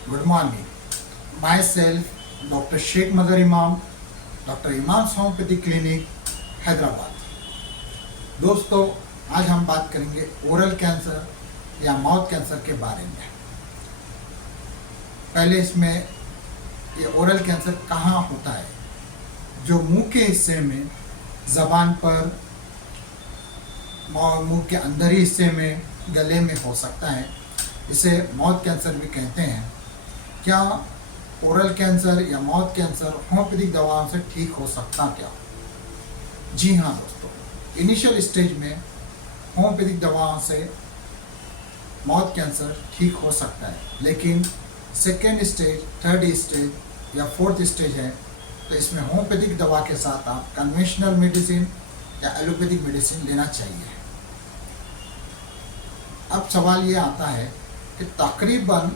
Good morning. Myself, Dr. Sheikh Madar Imam, Dr. Imam's Homeopathy Clinic, Hyderabad. दोस्तों, आज हम बात करेंगे ओरल कैंसर या माउथ कैंसर के बारे में। पहले इसमें ये ओरल कैंसर कहाँ होता है? जो मुंह के हिस्से में, ज़बान पर, मुंह के अंदर ही हिस्से में, गले में हो सकता है। इसे माउथ कैंसर भी कहते हैं। क्या ओरल कैंसर या माउथ कैंसर होम्योपैथिक दवाओं से ठीक हो सकता क्या? जी हाँ दोस्तों, इनिशियल स्टेज में होम्योपैथिक दवाओं से माउथ कैंसर ठीक हो सकता है, लेकिन सेकेंड स्टेज, थर्ड स्टेज या फोर्थ स्टेज है तो इसमें होम्योपैथिक दवा के साथ आप कन्वेंशनल मेडिसिन या एलोपैथिक मेडिसिन लेना चाहिए। अब सवाल ये आता है कि तकरीबन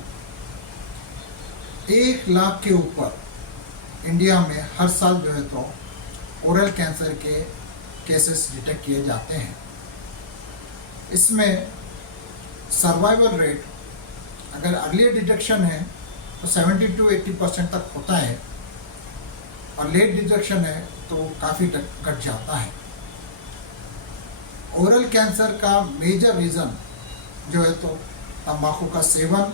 1 लाख के ऊपर इंडिया में हर साल जो है तो ओरल कैंसर के केसेस डिटेक्ट किए जाते हैं। इसमें सर्वाइवल रेट अगर अर्ली डिटेक्शन है तो 70 to 80% तक होता है, और लेट डिटेक्शन है तो काफ़ी घट जाता है। ओरल कैंसर का मेजर रीज़न जो है तो तंबाकू का सेवन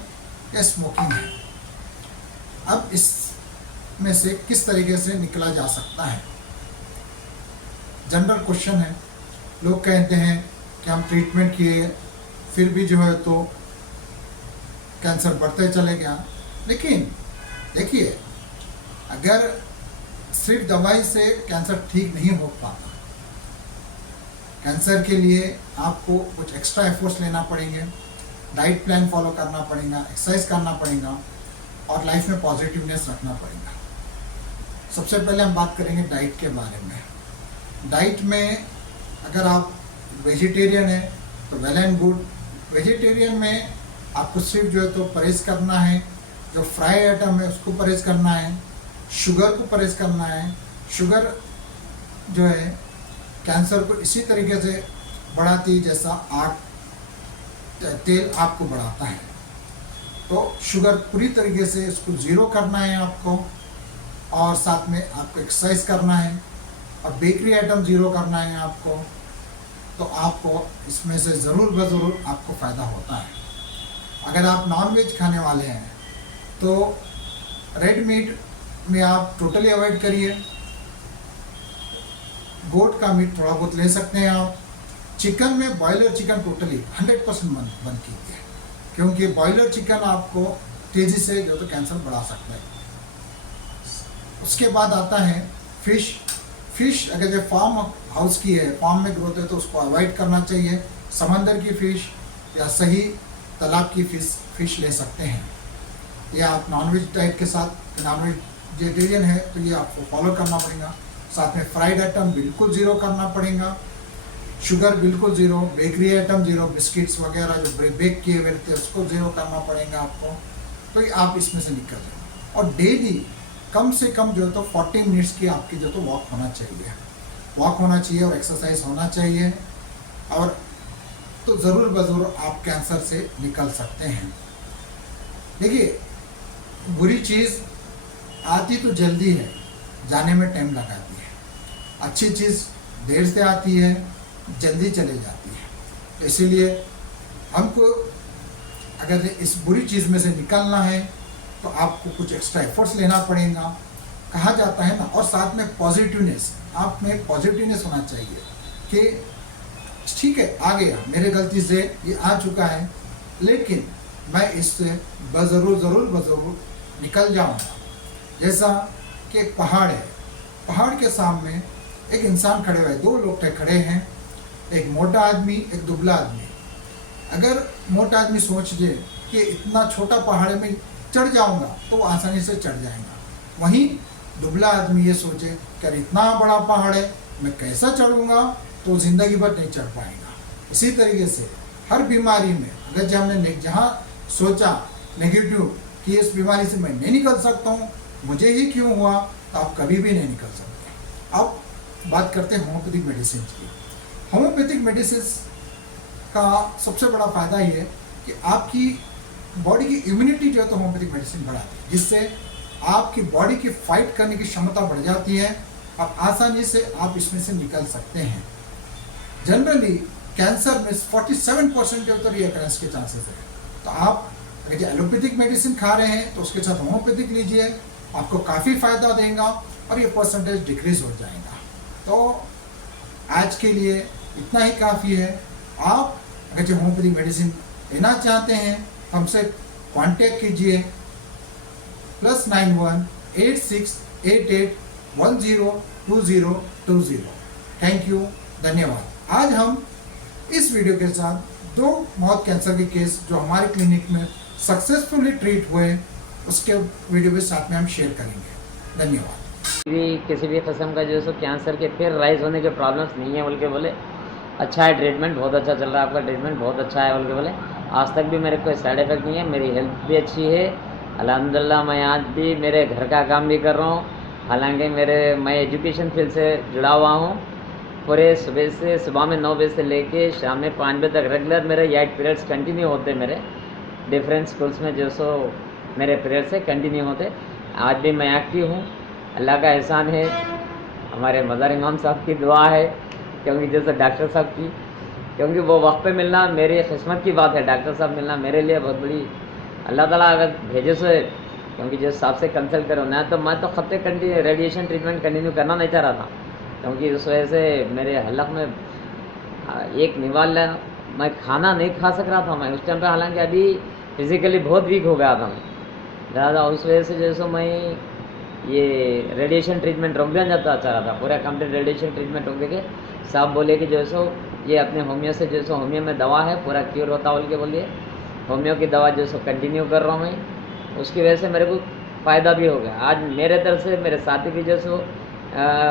या स्मोकिंग है। अब इसमें से किस तरीके से निकला जा सकता है? जनरल क्वेश्चन है। लोग कहते हैं कि हम ट्रीटमेंट किए फिर भी जो है तो कैंसर बढ़ते चले गया, लेकिन देखिए, अगर सिर्फ दवाई से कैंसर ठीक नहीं हो पाता। कैंसर के लिए आपको कुछ एक्स्ट्रा एफर्ट्स लेना पड़ेंगे, डाइट प्लान फॉलो करना पड़ेगा, एक्सरसाइज करना पड़ेगा और लाइफ में पॉजिटिवनेस रखना पड़ेगा। सबसे पहले हम बात करेंगे डाइट के बारे में। डाइट में अगर आप वेजिटेरियन है तो वेल एंड गुड। वेजिटेरियन में आपको सिर्फ जो है तो परहेज़ करना है, जो फ्राई आइटम है उसको परहेज़ करना है, शुगर को परहेज़ करना है। शुगर जो है कैंसर को इसी तरीके से बढ़ाती है जैसा तेल आपको बढ़ाता है। तो शुगर पूरी तरीके से इसको ज़ीरो करना है आपको, और साथ में आपको एक्सरसाइज करना है और बेकरी आइटम ज़ीरो करना है आपको। तो आपको इसमें से ज़रूर ज़रूर आपको फ़ायदा होता है। अगर आप नॉन वेज खाने वाले हैं तो रेड मीट में आप टोटली अवॉइड करिए। गोट का मीट थोड़ा बहुत ले सकते हैं आप। चिकन में बॉयलर चिकन टोटली 100% बंद कीजिए, क्योंकि बॉयलर चिकन आपको तेज़ी से जो तो कैंसर बढ़ा सकता है। उसके बाद आता है फिश अगर जो फार्म हाउस की है, फार्म में ग्रोथ है तो उसको अवॉइड करना चाहिए। समंदर की फ़िश या सही तालाब की फ़िश ले सकते हैं। या आप नॉनवेज डाइट के साथ, नॉन वेजिटेरियन है तो ये आपको फॉलो करना पड़ेगा। साथ में फ्राइड आइटम बिल्कुल ज़ीरो करना पड़ेगा, शुगर बिल्कुल zero, bakery item zero, biscuits वगैरह जो बेक किए हुए थे उसको ज़ीरो करना पड़ेगा आपको। तो ये आप इसमें से निकल जाए। और डेली कम से कम जो है तो 40 मिनट्स की आपकी जो तो वॉक होना चाहिए और एक्सरसाइज होना चाहिए, और तो ज़रूर आप कैंसर से निकल सकते हैं। देखिए, बुरी चीज़ आती तो जल्दी है, जाने में टाइम लगाती है। अच्छी चीज़ देर से आती है, जल्दी चले जाती है। तो इसीलिए हमको अगर इस बुरी चीज़ में से निकलना है तो आपको कुछ एक्स्ट्रा एफर्ट्स लेना पड़ेगा, कहा जाता है ना। और साथ में पॉजिटिवनेस, आप में पॉजिटिवनेस होना चाहिए कि ठीक है, आ गया, मेरे गलती से ये आ चुका है, लेकिन मैं इससे ज़रूर निकल जाऊंगा। जैसा कि एक पहाड़ है, पहाड़ के सामने एक इंसान खड़े हुए, 2 लोग खड़े हैं, एक मोटा आदमी, एक दुबला आदमी। अगर मोटा आदमी सोच ले कि इतना छोटा पहाड़ में चढ़ जाऊंगा तो वो आसानी से चढ़ जाएगा, वहीं दुबला आदमी ये सोचे कि अरे इतना बड़ा पहाड़ है, मैं कैसा चढ़ूंगा, तो ज़िंदगी भर नहीं चढ़ पाएगा। इसी तरीके से हर बीमारी में अगर जब हमने जहाँ सोचा नेगेटिव कि इस बीमारी से मैं नहीं निकल सकता हूँ, मुझे ही क्यों हुआ, तो आप कभी भी नहीं निकल सकते। अब बात करते हैं होम्योपैथिक मेडिसिन की। होम्योपैथिक मेडिसिन का सबसे बड़ा फ़ायदा ये है कि आपकी बॉडी की इम्यूनिटी जो है तो होम्योपैथिक मेडिसिन बढ़ाती है, जिससे आपकी बॉडी की फाइट करने की क्षमता बढ़ जाती है और आसानी से आप इसमें से निकल सकते हैं। जनरली कैंसर में 47% के ऊपर रिकरेंस के चांसेस है। तो आप अगर एलोपैथिक मेडिसिन खा रहे हैं तो उसके साथ होम्योपैथिक लीजिए, आपको काफ़ी फायदा देगा और ये परसेंटेज डिक्रीज हो जाएगा। तो आज के लिए इतना ही काफ़ी है। आप अगर होम्योपैथिक मेडिसिन लेना चाहते हैं हमसे कांटेक्ट कीजिए +91 8688 102020। थैंक यू, धन्यवाद। आज हम इस वीडियो के साथ 2 माउथ कैंसर के केस जो हमारे क्लिनिक में सक्सेसफुली ट्रीट हुए उसके वीडियो के साथ में हम शेयर करेंगे। धन्यवाद। किसी भी किस्म का जो है सो कैंसर के फिर राइज होने के प्रॉब्लम्स नहीं है बोल के बोले, अच्छा है ट्रीटमेंट, बहुत अच्छा चल रहा है आपका ट्रीटमेंट, बहुत अच्छा है बोल के बोले। आज तक भी मेरे कोई साइड इफेक्ट नहीं है, मेरी हेल्थ भी अच्छी है अल्हम्दुलिल्लाह। मैं आज भी मेरे घर का काम भी कर रहा हूँ, हालांकि मैं एजुकेशन फील्ड से जुड़ा हुआ हूँ। पूरे सुबह में 9 बजे से लेके शाम में 5 बजे तक रेगुलर मेरे 8 पीरियड्स कंटिन्यू होते, मेरे डिफरेंट स्कूल्स में जो सो मेरे पीरियड्स से कंटिन्यू होते। आज भी मैं एक्टिव हूँ, अल्लाह का एहसान है, हमारे मज़ार इमाम साहब की दुआ है, क्योंकि जैसे डॉक्टर साहब की, क्योंकि वो वक्त पे मिलना मेरी किस्मत की बात है। डॉक्टर साहब मिलना मेरे लिए बहुत बड़ी, अल्लाह ताला अगर भेजे से, क्योंकि जिस हिसाब से कंसल्ट करो ना, तो मैं तो खत्ते कंटिन्यू रेडिएशन ट्रीटमेंट कंटिन्यू करना नहीं चाह रहा था, क्योंकि उस वजह से मेरे हलक में एक निवाला मैं खाना नहीं खा सक रहा था मैं उस टाइम पे, हालांकि अभी फिज़िकली बहुत वीक हो गया था मैं ज़्यादा। उस वजह से जैसे मैं ये रेडिएशन ट्रीटमेंट रोक देना चाह रहा था, पूरा कंप्लीट रेडिएशन ट्रीटमेंट रोक देके साहब बोले कि जो सो ये अपने होमियो से जो सो होमियो में दवा है पूरा क्योर होता बोल के बोलिए, होमियो की दवा जो सो कंटिन्यू कर रहा हूँ मैं। उसकी वजह से मेरे को फ़ायदा भी हो गया। आज मेरे तरफ से मेरे साथी भी जो सो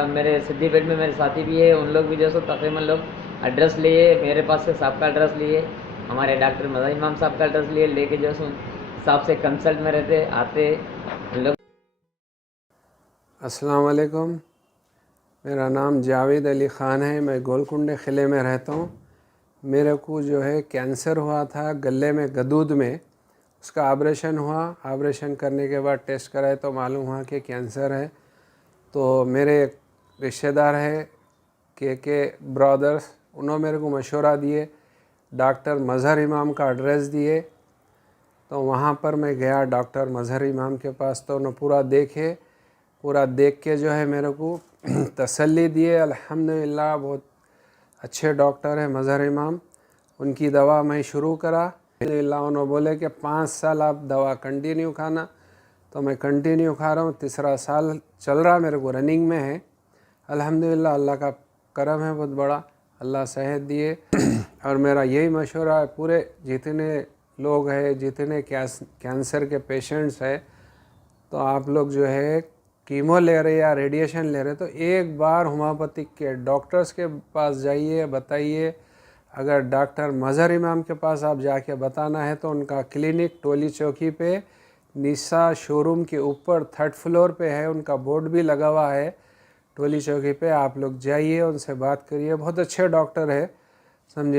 मेरे सिद्दीपेट में मेरे साथी भी है, उन लोग भी जो सो तकरीबन लोग एड्रेस लिए, मेरे पास से साहब का एड्रेस लिए, हमारे डॉक्टर मज़ार इमाम साहब का एड्रेस लिए, लेके जो सो साहब से कंसल्ट में रहते आते उन लोग। अस्सलाम वालेकुम, मेरा नाम जावेद अली ख़ान है, मैं गोलकुंडे क़िले में रहता हूँ। मेरे को जो है कैंसर हुआ था गले में, गदूद में, उसका ऑपरेशन हुआ। ऑपरेशन करने के बाद टेस्ट कराए तो मालूम हुआ कि कैंसर है। तो मेरे एक रिश्तेदार है के ब्रदर्स, उन्होंने मेरे को मशवरा दिए, डॉक्टर मज़हर इमाम का एड्रेस दिए। तो वहाँ पर मैं गया डॉक्टर मज़हर इमाम के पास, तो उन्होंने पूरा देख के जो है मेरे को तसल्ली दिए। अल्हम्दुलिल्लाह बहुत अच्छे डॉक्टर है मज़हर इमाम, उनकी दवा मैं शुरू करा। अल्हम्दुलिल्लाह उन्होंने बोले कि 5 साल आप दवा कंटिन्यू खाना, तो मैं कंटिन्यू खा रहा हूँ। 3रा साल चल रहा मेरे को, रनिंग में है अल्हम्दुलिल्लाह। अल्लाह का करम है बहुत बड़ा, अल्लाह सेहत दिए। और मेरा यही मशवरा है पूरे जितने लोग हैं, जितने कैंसर के पेशेंट्स हैं, तो आप लोग जो है कीमो ले रहे या रेडिएशन ले रहे तो एक बार होम्योपैथिक के डॉक्टर्स के पास जाइए, बताइए। अगर डॉक्टर मज़हर इमाम के पास आप जाके बताना है तो उनका क्लिनिक टोली चौकी पे निशा शोरूम के ऊपर 3rd फ्लोर पे है, उनका बोर्ड भी लगा हुआ है टोली चौकी पे। आप लोग जाइए, उनसे बात करिए, बहुत अच्छे डॉक्टर है, समझे।